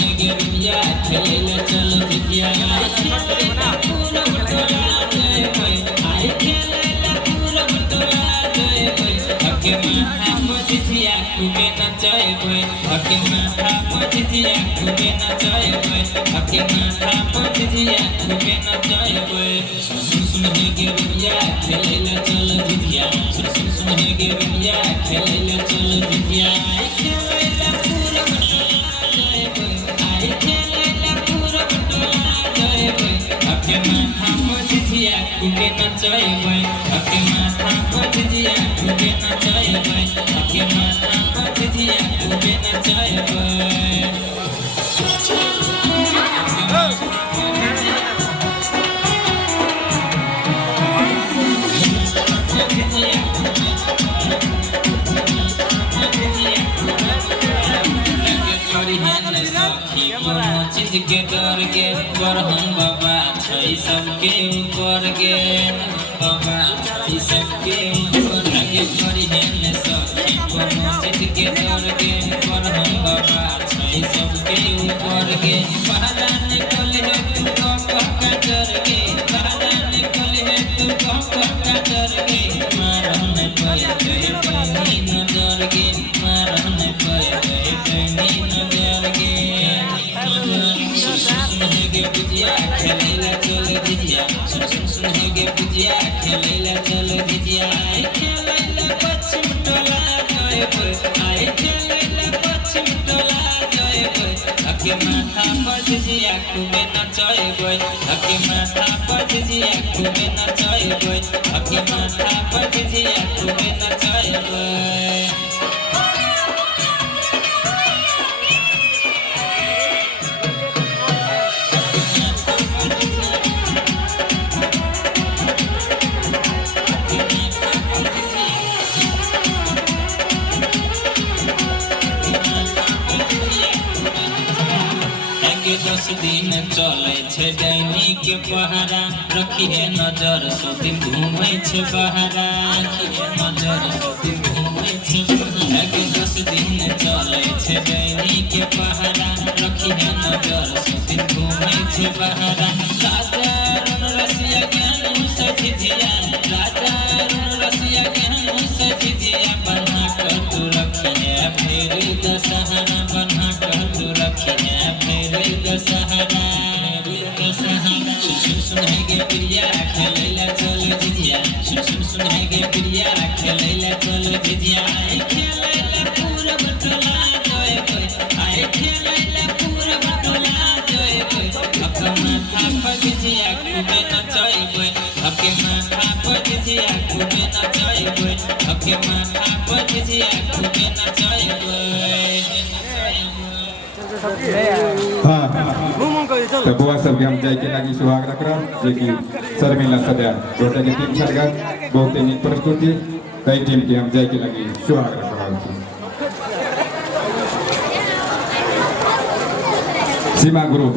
है गे बिटिया खेले चल बिटिया पूरा बटोला जय भाई आई खेले पूरा बटोला जय भाई हके माथा मजिया खूबे नचाए भाई हके माथा मजिया खूबे नचाए भाई हके माथा मजिया खूबे नचाए भाई सुन है गे बिटिया खेले चल बिटिया सुन है गे बिटिया खेले चल बिटिया आई खेले पूरा बटोला जय भाई आई खेले पूरा बटोला जय भाई हके माथा मजिया खूबे नचाए भाई हके माथा मजिया खूबे नचाए भाई हके माथा मजिया खूबे नचाए भाई चीज के डर के बरहन बाबा छै सबके ऊपर गे बाबा छै सबके ऊपर लगे करी है ने सखी कोनो चीज के डर के बरहन बाबा छै सबके ऊपर गे पहला निकल है तू का डर के पहला निकल है तू का डर के मारन पर गए पैनी नजर गे मारन पर गए पैनी नजर गे सुन है गे बिटिया खेले चल बिटिया सुन है गे बिटिया खेले चल बिटिया आई खेले पश्चिम टोला जय भाई आई खेले पश्चिम टोला जय भाई हके माथा पजिया खूबे नचाए भाई हके माथा पजिया खूबे नचाए भाई हके माथा पजिया खूबे नचाए भाई के 10 दिन चले छे डैनी के पहरा रखिए नजर सब दिन घूमे छे बहरा रखिए नजर सब दिन घूमे छे बहरा के 10 दिन चले छे डैनी के पहरा रखिए नजर सब दिन घूमे छे बहरा राजा रसिया ज्ञान सजिया राजा रसिया ज्ञान सजिया बना कर तू रखिए फिर दशहरा बना कर तू रखिए फिर दशहरा सुन है गे प्रिया खेले चल जिजिया सुन है गे प्रिया खेले चल जिजिया आई खेले पूरा बटोला जय भाई आई खेले पूरा बटोला जय भाई हके माथा पजिया खूबे नचाए भाई हके माथा पजिया खूबे नचाए भाई हके माथा पजिया खूबे नचाए भाई हाँ तो बुआ सबके हम जाय के लगी सुहाग रख रहा जे कि शर्मिला सदा छोटे के टीम छड़गा बहुत नीक प्रस्तुति कई टीम के हम जाय के लगी सुहाग रख रहा सीमा ग्रुप